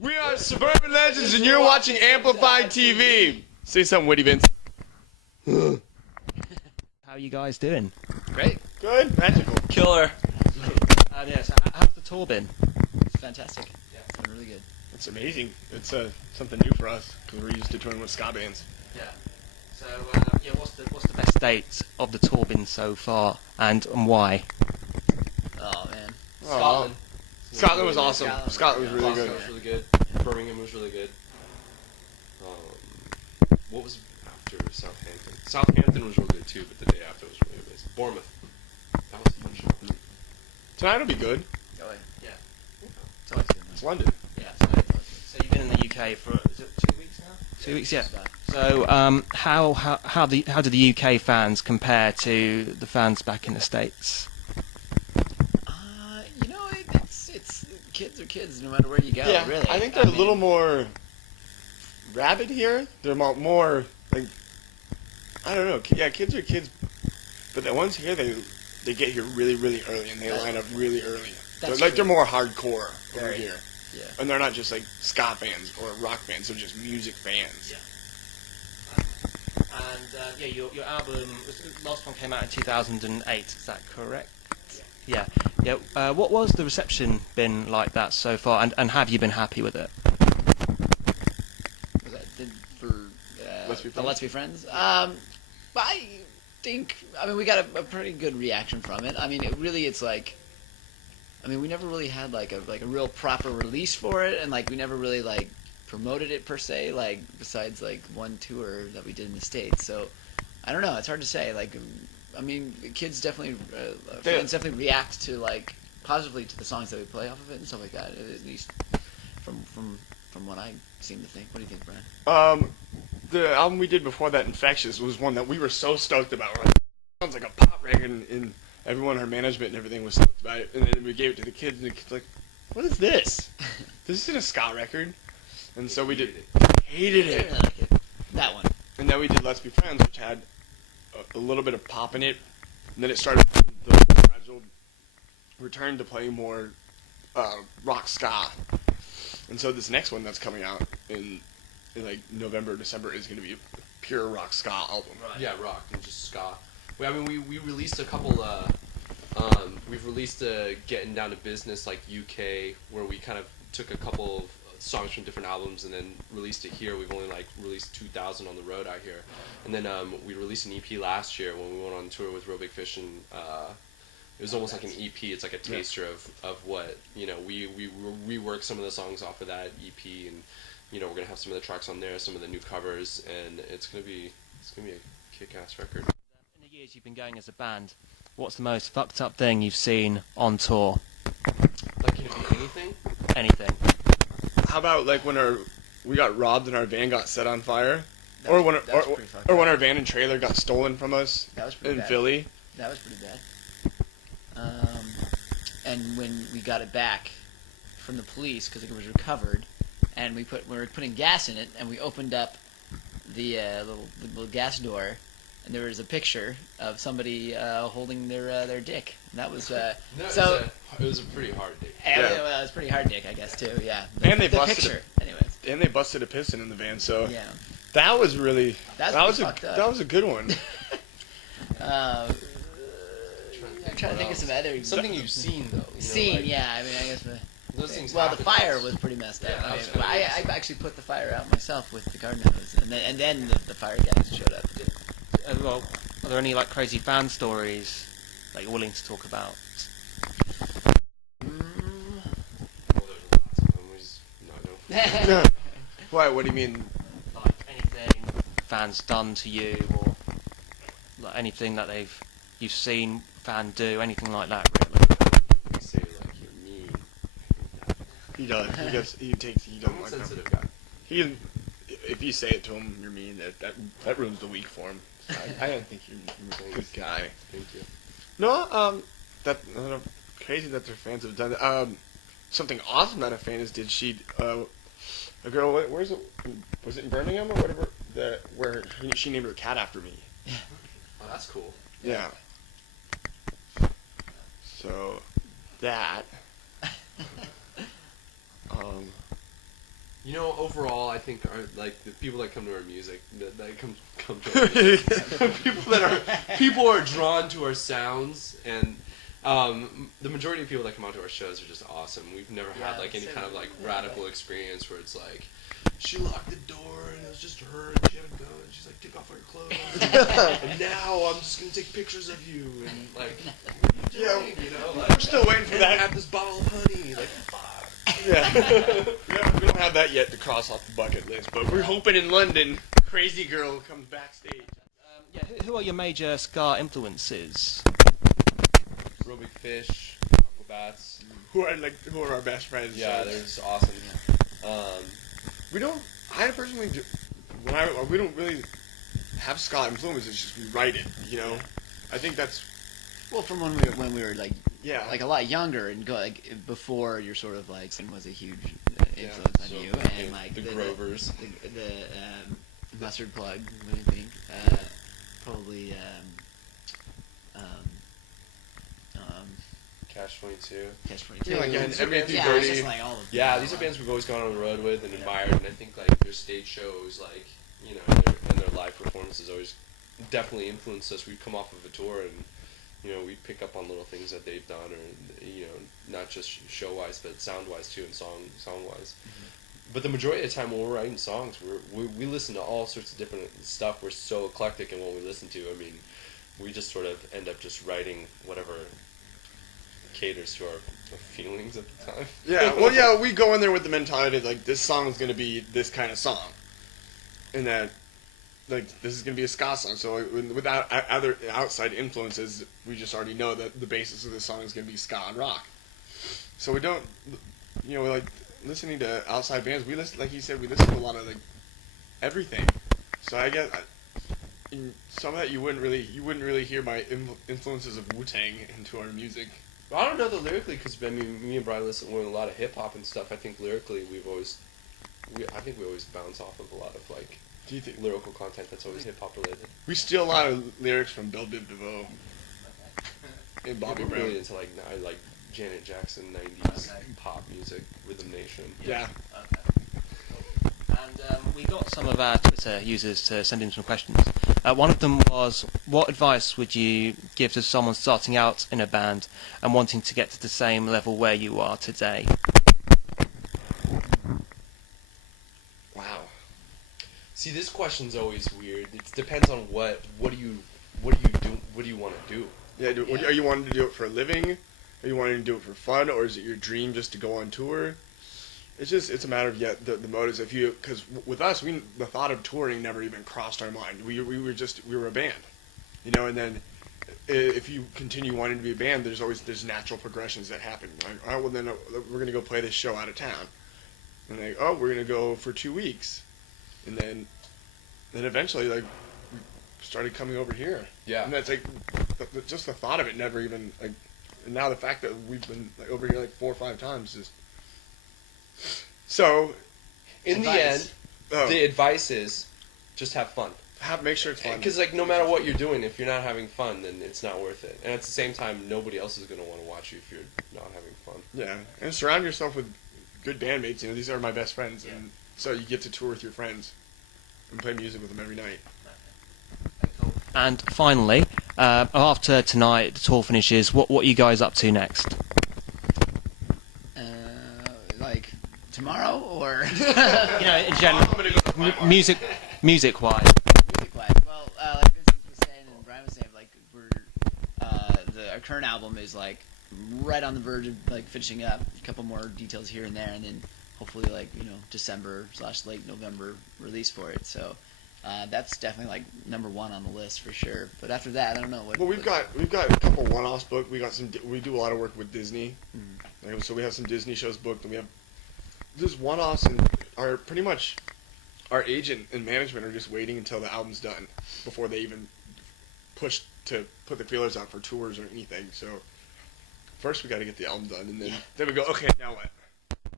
We are Suburban Legends, and you're watching Amplified TV. Say something witty, Vince. How are you guys doing? Great. Good. Magical. Killer. So how's the tour been? It's fantastic. Yeah, it's been really good. It's amazing. It's something new for us because we're used to touring with ska bands. Yeah. So what's the best date of the tour been so far, and why? Oh man. Scotland. Scotland was awesome. Scotland was really Glasgow good. was really good. Birmingham was really good. What was after Southampton? Southampton was really good too, but the day after was really amazing. Bournemouth. That was a fun show. Tonight will be good. Oh Yeah. it's always good. It's London. Yeah. So you've been in the UK for is it 2 weeks now? 2 weeks, yeah. So how do the UK fans compare to the fans back in the States? You know, it's kids are kids no matter where you go. Yeah, really. I think they're a mean, little more rabid here. They're more like, I don't know. Yeah, kids are kids, but the ones here they get here really early and they line up really early. They're more hardcore over here. Yeah. And they're not just like ska fans or rock fans. They're just music fans. Yeah. And your album, the last one came out in 2008. Is that correct? Yeah. Yeah. What was the reception been like that so far, and have you been happy with it? Was that for Let's Be Friends? I think we got a pretty good reaction from it. I mean, it's like. I mean, we never really had like a real proper release for it, and like we never really like promoted it per se, like besides like one tour that we did in the States. So I don't know. It's hard to say. Like, I mean, kids definitely, fans definitely react to like positively to the songs that we play off of it and stuff like that. At least from what I seem to think. What do you think, Brian? The album we did before that, Infectious, was one that we were so stoked about. We're like, it sounds like a pop record, and everyone, our management and everything was stoked about it. And then we gave it to the kids, and the kids were like, what is this? This isn't a ska record. And so we hated it. I really like it. That one. And then we did Let's Be Friends, which had a little bit of pop in it. And then it started the gradual return to playing more rock ska. And so this next one that's coming out in like November, December is going to be a pure rock ska album. Right. Yeah, rock and just ska. I mean, we released a couple. We've released Getting Down to Business, like UK, where we kind of took a couple of songs from different albums and then released it here. We've only like released 2,000 on the road out here, and then we released an EP last year when we went on tour with Real Big Fish, and it was almost like an EP. It's like a taster of what we reworked some of the songs off of that EP, and we're gonna have some of the tracks on there, some of the new covers, and it's gonna be a kick-ass record. In the years you've been going as a band, what's the most fucked up thing you've seen on tour? Like, can it be anything? Anything. How about like when we got robbed and our van got set on fire? That Or was pretty fucked up. when our van and trailer got stolen from us That was pretty in bad. Philly. That was pretty bad. And when we got it back from the police because it was recovered, and we were putting gas in it, and we opened up the little gas door, and there was a picture of somebody holding their dick. And that was It was a pretty hard day. Well, it was pretty hard dick, I guess too. Yeah. And they the busted picture, anyways. And they busted a piston in the van, so Yeah. that was really That was fucked up. that was a good one. I'm trying to think of some other Something you've seen though. yeah. I mean, I guess. Those things. Well, the happen. fire was pretty messed up. Yeah, I actually put the fire out myself with the garden hose, and then the fire guys showed up. Well, are there any like crazy fan stories that you're willing to talk about? Well, there's lots of them. We just not know. Why? What do you mean? Like anything fans done to you, or like anything that you've seen fan do, anything like that, really? You say like you're mean. He does. He doesn't I'm a like sensitive that. guy. If you say it to him, you're mean. That ruins the week for him. I don't think you're a good guy. Thank you. No, crazy that their fans have done that. Something awesome that a fan has did. A girl, where's it? Was it in Birmingham or whatever? Where she named her cat after me. Oh, that's cool. Yeah. So, that. You know, overall, I think like the people that come to our music, that come to our music, people are drawn to our sounds, and the majority of people that come out to our shows are just awesome. We've never had like any kind of like radical experience where it's like she locked the door and it was just her and she had a gun and she's like, take off all your clothes and now I'm just gonna take pictures of you and like, what are you doing? You know, like, we're still waiting for that. Have this bottle of honey, like, fuck. Yeah. We don't have that yet to cross off the bucket list, but we're hoping in London, Crazy Girl comes backstage. Who are your major ska influences? Real Big Fish, Aquabats. Who are our best friends? Yeah, they're just awesome. I personally, we don't really have ska influence. It's just we write it. You know, I think that's. Well, from when we were like a lot younger and before your sort of like was a huge influence on you and like the Grovers, the Mustard Plug. What do you think? Probably Cash 22. Cash 22. Yeah, like everything yeah, dirty. just like all of These are bands we've always gone on the road with and admired, and I think like their stage shows, like you know, and their live performances always definitely influenced us. We'd come off of a tour and. You know, we pick up on little things that they've done, or you know, not just show-wise, but sound-wise too, and song-wise. Mm-hmm. But the majority of the time when we're writing songs, we listen to all sorts of different stuff. We're so eclectic in what we listen to. I mean, we just sort of end up just writing whatever caters to our feelings at the time. Yeah, well, yeah, we go in there with the mentality like this song is going to be this kind of song, and that. Like, this is going to be a ska song, so without other outside influences, we just already know that the basis of this song is going to be ska and rock. So we don't, you know, like, listening to outside bands, we listen, like you said, we listen to a lot of, like, everything. So I guess, in some of that you wouldn't really hear my influences of Wu-Tang into our music. Well, I don't know though lyrically, because, I mean, me and Brian listen to a lot of hip-hop and stuff. I think lyrically we always bounce off of a lot of, like, Do you think lyrical content that's always hip-hop related? We steal a lot of lyrics from Bill Biv DeVoe and Bobby We're Brown. really into like Janet Jackson 90s pop music, Rhythm Nation. Yeah. And we got some of our Twitter users to send in some questions. One of them was, what advice would you give to someone starting out in a band and wanting to get to the same level where you are today? Wow. See, this question's always weird. It depends on what do you want to do? Yeah, are you wanting to do it for a living? Are you wanting to do it for fun, or is it your dream just to go on tour? It's a matter of the motives. Because with us, the thought of touring never even crossed our mind. We were a band, you know. And then if you continue wanting to be a band, there's natural progressions that happen. Like, oh well, then we're gonna go play this show out of town, and like, oh, we're gonna go for 2 weeks. And then eventually, like, we started coming over here. Yeah. And that's like, just the thought of it never even, like, and now the fact that we've been like, over here like 4 or 5 times is. So. In the end, the advice is just have fun. Make sure it's fun. Because, like, no matter what you're doing, if you're not having fun, then it's not worth it. And at the same time, nobody else is going to want to watch you if you're not having fun. Yeah. And surround yourself with good bandmates. You know, these are my best friends. Yeah. And so you get to tour with your friends and play music with them every night. And finally, after tonight, the tour finishes, what are you guys up to next? Like tomorrow, or you know, in general, music-wise. Music-wise. Well, like Vincent was saying and Brian was saying, like our current album is like right on the verge of like finishing up. A couple more details here and there, and then hopefully like December/late November release for it. So that's definitely like number one on the list for sure. But after that, I don't know what. Well, we've got a couple one-offs booked. We do a lot of work with Disney, so we have some Disney shows booked, and we have just one-offs, and pretty much our agent and management are just waiting until the album's done before they even push to put the feelers out for tours or anything. So first we got to get the album done, and then we go, okay, now what?